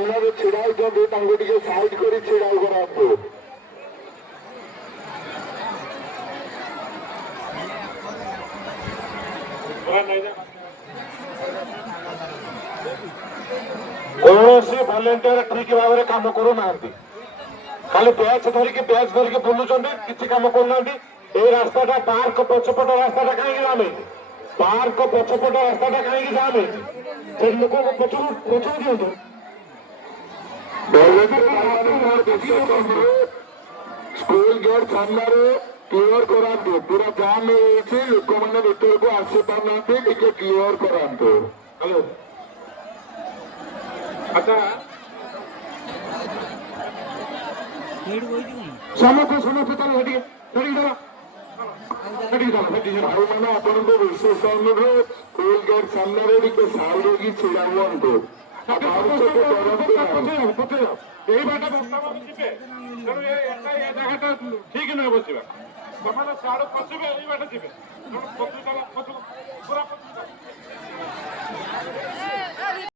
ସାମ୍ନାରେ ଛିଡା ହେଇଛନ୍ତି ତାଙ୍କୁ ଟିକେ ସାଇଡ କରି ଛିଡା କରାନ୍ତୁ। କୌଣସି ଭଲେଣ୍ଟିୟର ଠିକ ଭାବରେ କାମ କରୁନାହାନ୍ତି, ଖାଲି ବ୍ୟାଚ୍ ଧରିକି ବୁଲୁଛନ୍ତି, କିଛି କାମ କରୁନାହାନ୍ତି। এই রাস্তাটা পার্ক পছপট রাস্তাটা কাহিଁକି জাম ହେଇଛି? ପାର୍କ ପଛପଟ ରାସ୍ତାଟା କାହିଁକି ଜାମ୍ ହେଇଛି? ସେ ଲୋକ ପଛକୁ ଦିଅନ୍ତୁ। ସ୍କୁଲ ଗେଟ୍ ସାମ୍ନାରେ କ୍ଲିୟର କରାନ୍ତୁ, ପୁରା ଜାମ୍ ହେଇଯାଇଛି, ଲୋକମାନେ ଭିତରକୁ ଆସି ପାରୁନାହାନ୍ତି, ଟିକେ କ୍ଲିୟର କରାନ୍ତୁ। ହ୍ୟାଲୋ, ଆଚ୍ଛା ସମସ୍ତେ ତାହେଲେ ସେଠିକି ଭାଇମାନେ ଆପଣଙ୍କୁ ବିଶେଷ ଅନୁରୋଧ, ସ୍କୁଲ ଗେଟ୍ ସାମ୍ନାରେ ଟିକେ ସାଇଡ୍ ହେଇକି ଛିଡା ହୁଅନ୍ତୁ। ଏଇ ବାଟ ବର୍ତ୍ତମାନ ଯିବେ, ତେଣୁ ଏ ଜାଗାଟା ଠିକ ନୁହେଁ ବସିବା। ସେମାନେ ସିଆଡୁ ପଶିବେ, ଏଇ ବାଟ ଯିବେ, ତେଣୁ ପଛକୁ